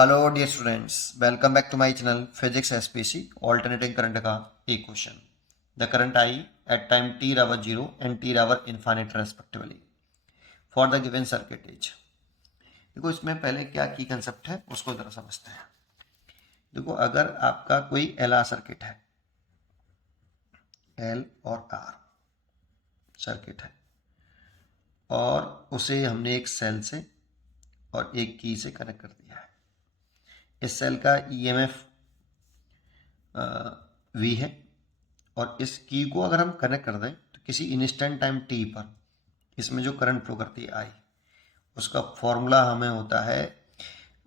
Hello dear students, welcome back to my channel physics SPC alternating current का एक question. The current I at time t रावर 0 and t रावर infinite respectively for the given circuit is. देखो इसमें पहले क्या की concept है उसको जरा समझते हैं। देखो अगर आपका कोई एल आर सर्किट है, एल और आर सर्किट है, और उसे हमने एक सेल से और एक की से कनेक्ट कर दिया है। इस सेल का ईएमएफ वी है और इस की को अगर हम कनेक्ट कर दें तो किसी इंस्टेंट टाइम टी पर इसमें जो करंट फ्लो करती है आई, उसका फॉर्मूला हमें होता है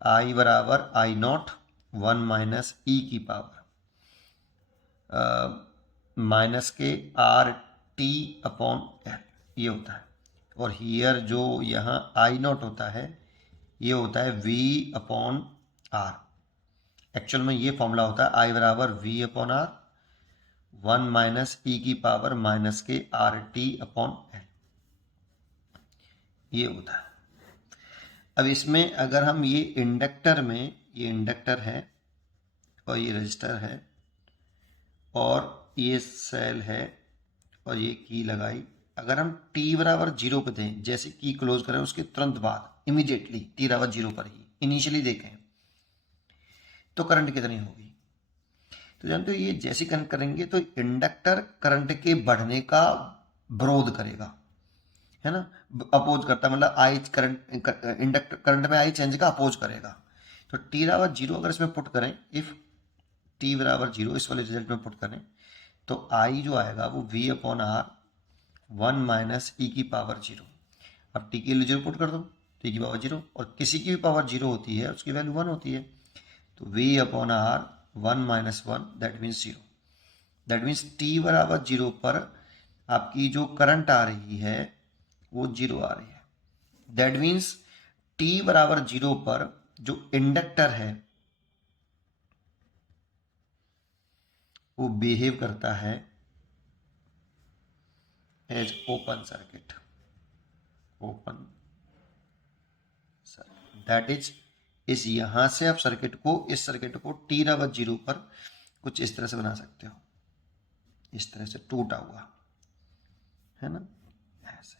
आई बराबर आई नॉट 1 - ई की पावर माइनस के आर टी अपॉन एल, ये होता है। और हियर जो यहाँ आई नॉट होता है ये होता है वी अपॉन आर। एक्चुअल में ये फॉर्मूला होता है आई बराबर वी अपॉन आर 1 - ई की पावर माइनस के आर टी अपॉन एल, ये होता है। अब इसमें अगर हम ये इंडक्टर में, ये इंडक्टर है और ये रजिस्टर है और ये सेल है और ये की लगाई, अगर हम t बराबर 0 पे दें, जैसे की क्लोज करें उसके तुरंत बाद इमीडिएटली t बराबर 0 पर ही इनिशियली देखें तो करंट कितनी होगी। तो जानते हो ये जैसे कनेक्ट करेंगे तो इंडक्टर करंट के बढ़ने का विरोध करेगा, है ना, अपोज करता है, मतलब आई करंट इंडक्टर करंट में आई चेंज का अपोज करेगा। तो टी बराबर 0 अगर इसमें पुट करें, इफ टी बराबर 0 इस वाले रिजल्ट में पुट करें तो आई जो आएगा वो वी अपॉन आर 1 - ई की पावर 0। अब टी की वैल्यू 0 पुट कर दो, टी की पावर 0, और किसी की भी पावर 0 होती है उसकी वैल्यू 1 होती है। तो V upon R 1 - 1 that means 0। That means t बराबर 0 पर आपकी जो करंट आ रही है वो 0 आ रही है। दैट मीन्स टी बराबर 0 पर जो इंडक्टर है वो बिहेव करता है as open circuit. Open circuit that is, इस यहां से आप सर्किट को, इस सर्किट को टी बराबर 0 पर कुछ इस तरह से बना सकते हो, इस तरह से टूटा हुआ, है ना, ऐसे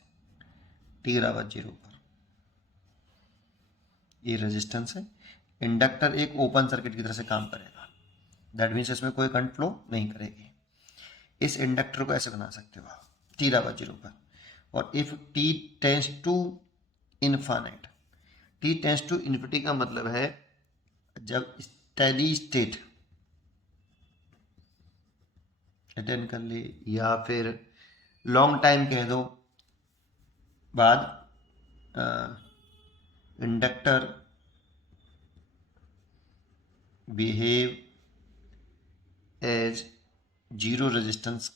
टी बराबर 0 पर ये रेजिस्टेंस है। इंडक्टर एक ओपन सर्किट की तरह से काम करेगा। दैट मीन्स इसमें कोई करंट फ्लो नहीं करेगी। इस इंडक्टर को ऐसे बना सकते हो आप टी बराबर 0 पर। और if t tends to infinite, t tends to infinity का मतलब है जब स्टेडी स्टेट अटेंड कर ले या फिर लॉन्ग टाइम कह दो बाद, inductor behave as zero resistance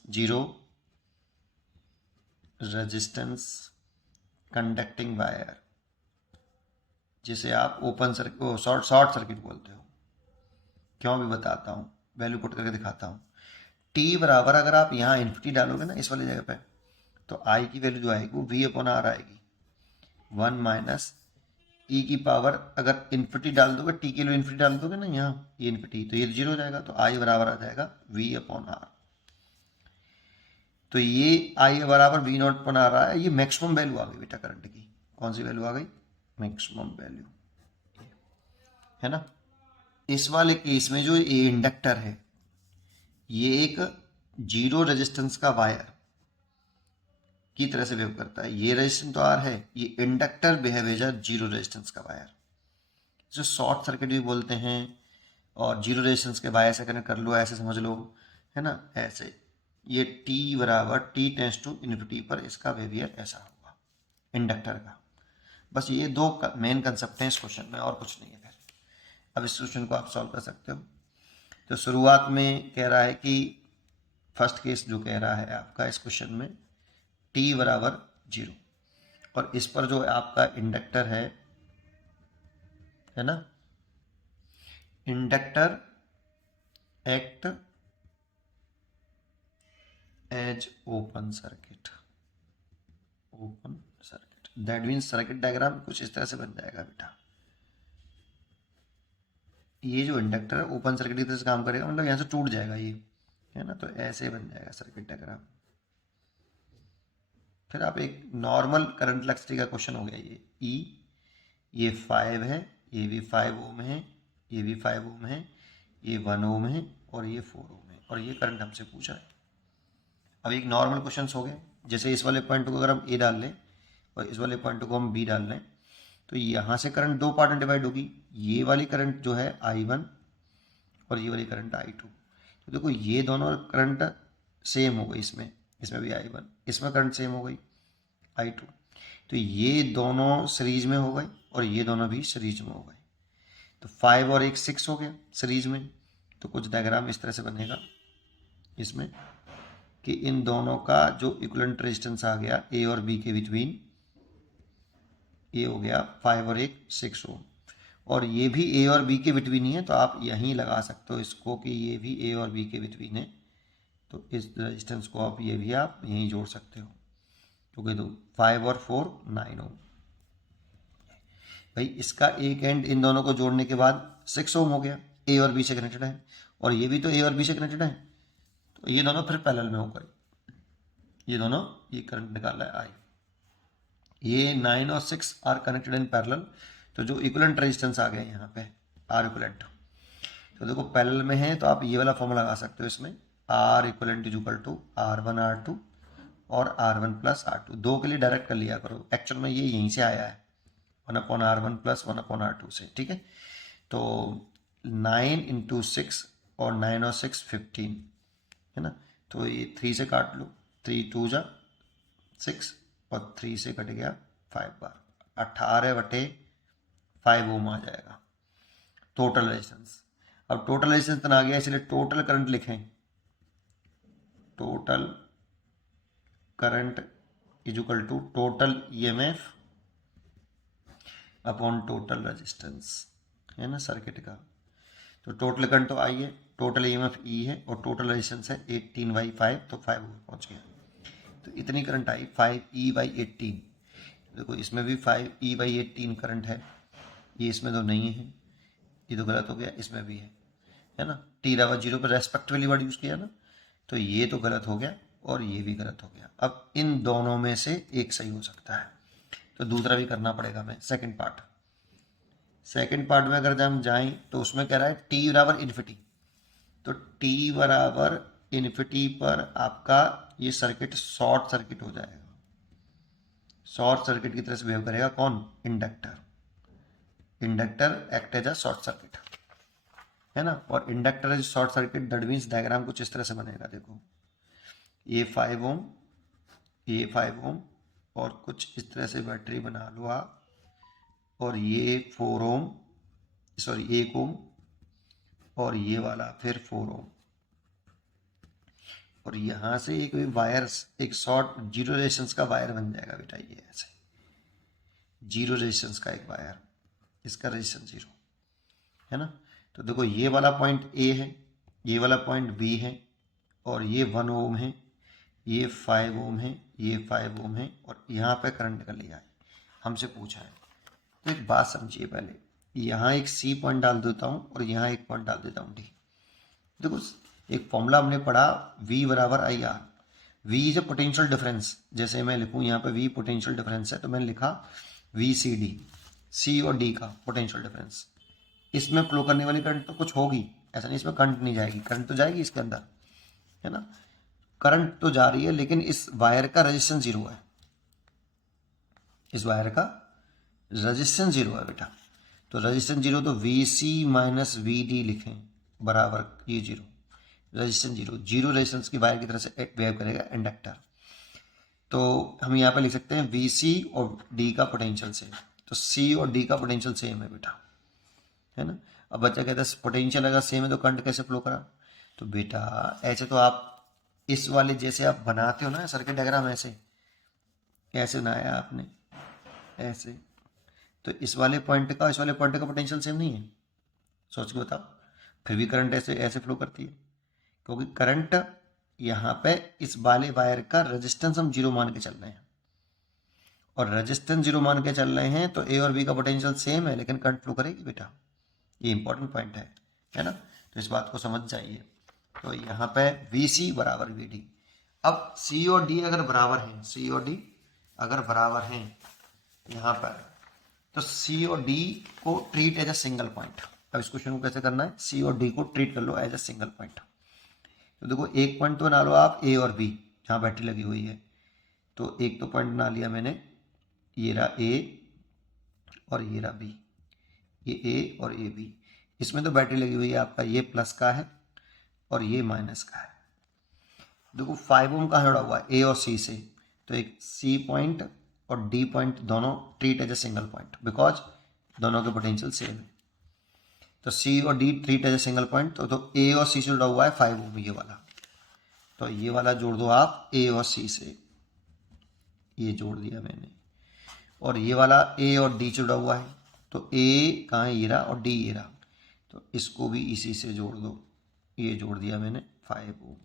conducting wire, जिसे आप ओपन सर्किट, शॉर्ट सर्किट बोलते हो। क्यों भी बताता हूँ, वैल्यू पुट करके दिखाता हूँ। टी बराबर अगर आप यहाँ इन्फिनिटी डालोगे ना इस वाली जगह पे, तो आई की वैल्यू जो आएगी वो वी अपॉन आर आएगी 1 - ई की पावर, अगर इन्फिनिटी डाल दोगे, टी के लिए इन्फिनिटी डाल दोगे ना यहाँ, ये इन्फिनिटी, तो ये 0 हो जाएगा, तो आई बराबर आ जाएगा वी अपॉन आर। तो ये आई बराबर वी नॉट अपॉन आर रहा है, ये मैक्सिमम वैल्यू आ गई बेटा करंट की। कौन सी वैल्यू आ गई? मैक्सिमम वैल्यू, है ना। इस वाले केस में जो ये इंडक्टर है ये एक जीरो रेजिस्टेंस का वायर की तरह से बिहेव करता है। ये रेजिस्टेंस तो आर है, ये inductor behave as zero resistance का वायर, जो शॉर्ट सर्किट भी बोलते हैं। और जीरो रेजिस्टेंस के वायर से कनेक्ट कर लो, ऐसे समझ लो, है ना, ऐसे। ये टी बराबर टी टेंस टू इन्फिनिटी पर इसका बिहेवियर ऐसा होगा इंडक्टर का। बस ये दो मेन कंसेप्ट हैं इस क्वेश्चन में, और कुछ नहीं है। फिर अब इस क्वेश्चन को आप सॉल्व कर सकते हो। तो शुरुआत में कह रहा है कि फर्स्ट केस जो कह रहा है आपका इस क्वेश्चन में t बराबर 0, और इस पर जो आपका इंडक्टर है ना, inductor act as open circuit. Open circuit that means circuit diagram कुछ इस तरह से बन जाएगा बेटा। ये जो इंडक्टर है ओपन सर्किट की तरह से काम करेगा, मतलब यहाँ से टूट जाएगा ये, है ना। तो ऐसे बन जाएगा सर्किट डायग्राम। फिर आप एक नॉर्मल करंट इलेक्ट्रिसिटी का क्वेश्चन हो गया ये ई, ये 5 है, ये भी 5 ओम है, ये भी 5 ओम है, ये 1 ओम है और ये 4 ओम है, और ये करंट हमसे पूछा है। अब एक नॉर्मल क्वेश्चन हो गए, जैसे इस वाले पॉइंट को अगर हम ए डाल लें और इस वाले पॉइंट को हम बी डाल लें, तो यहाँ से करंट दो पार्ट में डिवाइड होगी। ये वाली करंट जो है I1 और ये वाली करंट I2। तो देखो ये दोनों करंट सेम हो गई, इसमें भी I1, इसमें करंट सेम हो गई I2। तो ये दोनों सीरीज में हो गए और ये दोनों भी सीरीज में हो गए। तो 5 और 1 6 हो गया सीरीज में। तो कुछ डायग्राम इस तरह से बनेगा इसमें कि इन दोनों का जो इक्विवेलेंट रेजिस्टेंस आ गया ए और बी के बिटवीन, ये हो गया 5 और 1 6 ओम, और ये भी ए और बी के बिटवीन ही है। तो आप यहीं लगा सकते हो इसको कि ये भी ए और बी के बिटवीन है। तो इस रेजिस्टेंस को आप ये भी आप यहीं जोड़ सकते हो, क्योंकि तो 5 और 4 9 ओम। भाई इसका एक एंड इन दोनों को जोड़ने के बाद 6 ओम हो गया, ए और बी से कनेक्टेड है, और ये भी तो ए और बी से कनेक्टेड है। तो ये दोनों फिर पैरेलल में हो गए, ये दोनों, ये करंट निकाला है आई। ये 9 और 6 आर कनेक्टेड इन पैरेलल। तो जो इक्विवेलेंट रेजिस्टेंस आ गया यहाँ पे आर इक्विवेलेंट, तो देखो पैरेलल में है तो आप ये वाला फॉर्मूला लगा सकते हो इसमें, R equivalent is equal to R1 R2 और R1 प्लस R2। दो के लिए डायरेक्ट कर लिया करो, एक्चुअल में ये यहीं से आया है 1/R1 प्लस 1/R2 से, ठीक है। तो 9 इंटू 6 और 9 और 6 15 है ना। तो ये 3 से काट लो, 3 2 जा 6 और 3 से कट गया 5 बार, 18/5 ओम आ जाएगा टोटल रेजिस्टेंस। अब टोटल रेजिस्टेंस इतना आ गया, इसलिए टोटल करंट लिखें, total current is equal to total EMF upon total resistance, है ना सर्किट का। तो टोटल करंट तो आई है, टोटल ईएमएफ ई है और टोटल रेजिस्टेंस है 18/5, तो 5 ओम पहुंच गया। तो इतनी करंट आई 5E/18। देखो इसमें भी 5E/18 करंट है, ये इसमें तो नहीं है, ये तो गलत हो गया, इसमें भी है ना। t/0 पर रेस्पेक्टिवली वर्ड यूज़ किया ना, तो ये तो गलत हो गया और ये भी गलत हो गया। अब इन दोनों में से एक सही हो सकता है, तो दूसरा भी करना पड़ेगा हमें। सेकंड पार्ट में अगर हम जाएं तो उसमें कह रहा है t=∞, तो t=∞ पर आपका ये सर्किट शॉर्ट सर्किट हो जाएगा। शॉर्ट सर्किट की तरह से बिहेव करेगा कौन, inductor act as a short circuit, है ना। और inductor as short circuit, that means diagram कुछ इस तरह से बनेगा। देखो ये 5 ओम, ये 5 ओम और कुछ इस तरह से बैटरी बना लो आप, और ये 4 ओम, सॉरी 1 ओम, और ये वाला फिर 4 ओम, और यहाँ से एक वायर, एक शॉर्ट जीरो रेजिस्टेंस का वायर बन जाएगा बेटा, ये ऐसे जीरो रेजिस्टेंस का एक वायर, इसका रेजिस्टेंस 0 है ना। तो देखो ये वाला पॉइंट ए है, ये वाला पॉइंट बी है, और ये 1 ओम है, ये 5 ओम है, ये 5 ओम है, और यहाँ पे करंट निकल लिया है, हमसे पूछा है। तो एक बात समझिए, पहले यहाँ एक सी पॉइंट डाल देता हूँ और यहाँ एक पॉइंट डाल देता हूँ डी। देखो एक फॉर्मूला हमने पढ़ा V बराबर IR, V is a potential difference. जैसे मैं लिखूँ यहाँ पे V पोटेंशियल डिफरेंस है, तो मैंने लिखा VCD, C और D का पोटेंशियल डिफरेंस। इसमें फ्लो करने वाली करंट तो कुछ होगी, ऐसा नहीं इसमें करंट नहीं जाएगी, करंट तो जाएगी इसके अंदर, है ना। करंट तो जा रही है, लेकिन इस वायर का रेजिस्टेंस 0 है, इस वायर का रेजिस्टेंस 0 है बेटा। तो रेजिस्टेंस 0, तो VC माइनस VD लिखें बराबर ये 0, रेजिस्टेंस 0, जीरो रेजिस्टेंस की वायर की तरह से बिहेव करेगा इंडक्टर। तो हम यहाँ पे लिख सकते हैं VC और D का पोटेंशियल सेम, तो C और D का पोटेंशियल सेम है बेटा, है ना। अब बच्चा कहता है पोटेंशियल अगर सेम है तो करंट कैसे फ्लो करा, तो बेटा ऐसे तो आप इस वाले जैसे आप बनाते हो ना सर्किट डायग्राम, ऐसे कैसे बनाया आपने, ऐसे, तो इस वाले पॉइंट का इस वाले पॉइंट का पोटेंशियल सेम नहीं है, सोच के बताओ। फिर भी करंट ऐसे ऐसे फ्लो करती है, क्योंकि करंट यहाँ पे इस वाले वायर का रेजिस्टेंस हम 0 मान के चल रहे हैं, और रेजिस्टेंस 0 मान के चल रहे हैं, तो ए और बी का पोटेंशियल सेम है, लेकिन करंट फ्लो करेगी बेटा, ये इंपॉर्टेंट पॉइंट है ना, तो इस बात को समझ जाइए। तो यहाँ पे VC बराबर VD। अब C और D अगर बराबर हैं, C और D अगर बराबर हैं यहाँ पर, तो C और D को treat as a single point. अब इस क्वेश्चन को कैसे करना है, C और D को ट्रीट कर लो एज ए सिंगल पॉइंट। तो देखो एक पॉइंट तो बना लो आप A और B जहाँ बैटरी लगी हुई है, तो एक तो पॉइंट बना लिया मैंने, ये रहा A और ये रहा B, ये A और ये B। इसमें तो बैटरी लगी हुई है आपका, ये प्लस का है और ये माइनस का है। देखो 5 ओम कहाँ जुड़ा हुआ है, A और C से, तो एक C पॉइंट और D पॉइंट दोनों treat as a single point because दोनों के पोटेंशियल सेम है। तो C और D treat as a single point, तो A और C से जुड़ा हुआ है 5 ओम ये वाला, तो ये वाला जोड़ दो आप A और C से, ये जोड़ दिया मैंने। और ये वाला A और D से जुड़ा हुआ है, तो A कहाँ है, ये रहा, और D ये रहा, तो इसको भी इसी से जोड़ दो, ये जोड़ दिया मैंने 5 ओम,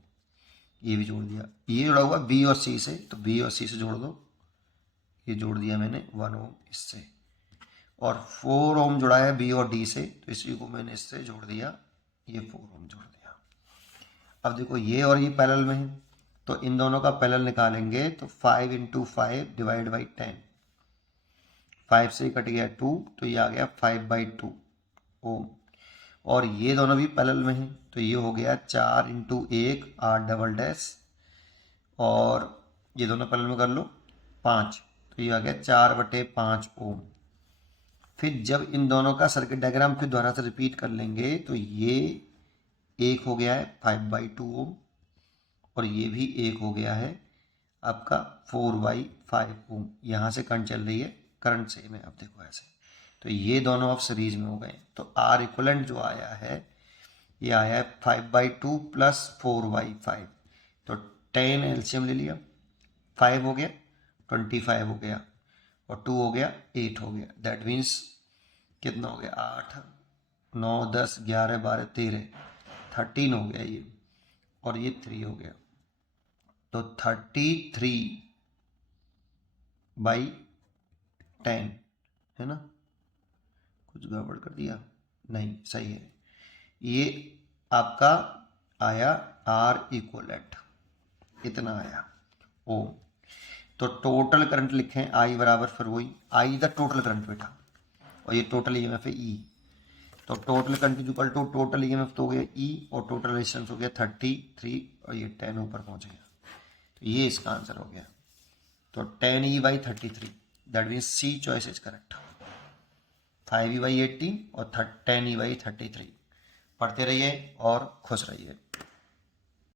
ये भी जोड़ दिया। ये जुड़ा हुआ B और C से, तो B और C से जोड़ दो, ये जोड़ दिया मैंने 1 ओम इससे। और 4 ओम जुड़ा है B और D से, तो इसी को मैंने इससे जोड़ दिया, ये 4 ओम जोड़ दिया। अब देखो ये और ये पैरेलल में है, तो इन दोनों का पैरेलल निकालेंगे, तो 5 × 5 डिवाइड बाई 10, 5 से कट गया 2, तो ये आ गया 5/2 ओम। और ये दोनों भी पैरेलल में हैं, तो ये हो गया 4 × 1 8 और ये दोनों पैरेलल में कर लो 5, तो ये आ गया 4/5 ओम। फिर जब इन दोनों का सर्किट डायग्राम फिर दोबारा से रिपीट कर लेंगे, तो ये एक हो गया है 5/2 ओम, और ये भी एक हो गया है आपका 4/5 ओम। यहाँ से करंट चल रही है, करंट सेम है। अब देखो ऐसे, तो ये दोनों अब सीरीज में हो गए, तो आर इक्वलेंट जो आया है, ये आया है 5/2 प्लस 4/5, तो 10 एलसीएम ले लिया, 5 हो गया 25 हो गया, और 2 हो गया 8 हो गया। दैट मीन्स कितना हो गया, 8 9 10 11 12 13 13 हो गया ये, और ये 3 हो गया, तो 33/10 है ना। कुछ गड़बड़ कर दिया, नहीं सही है। ये आपका आया आर इक्वलेंट, इतना आया ओम। तो टोटल करंट लिखें आई बराबर, फिर वही आई द टोटल करंट बेटा, और ये टोटल ईएमएफ है ई, तो total current equal to total EMF तो हो गया ई, और टोटल रेजिस्टेंस हो गया 33, और ये 10 ऊपर पहुंच गया, तो ये इसका आंसर हो गया। तो 10E/33, that means C choice is correct. 5E/18 और 10E/33। पढ़ते रहिए और खुश रहिए।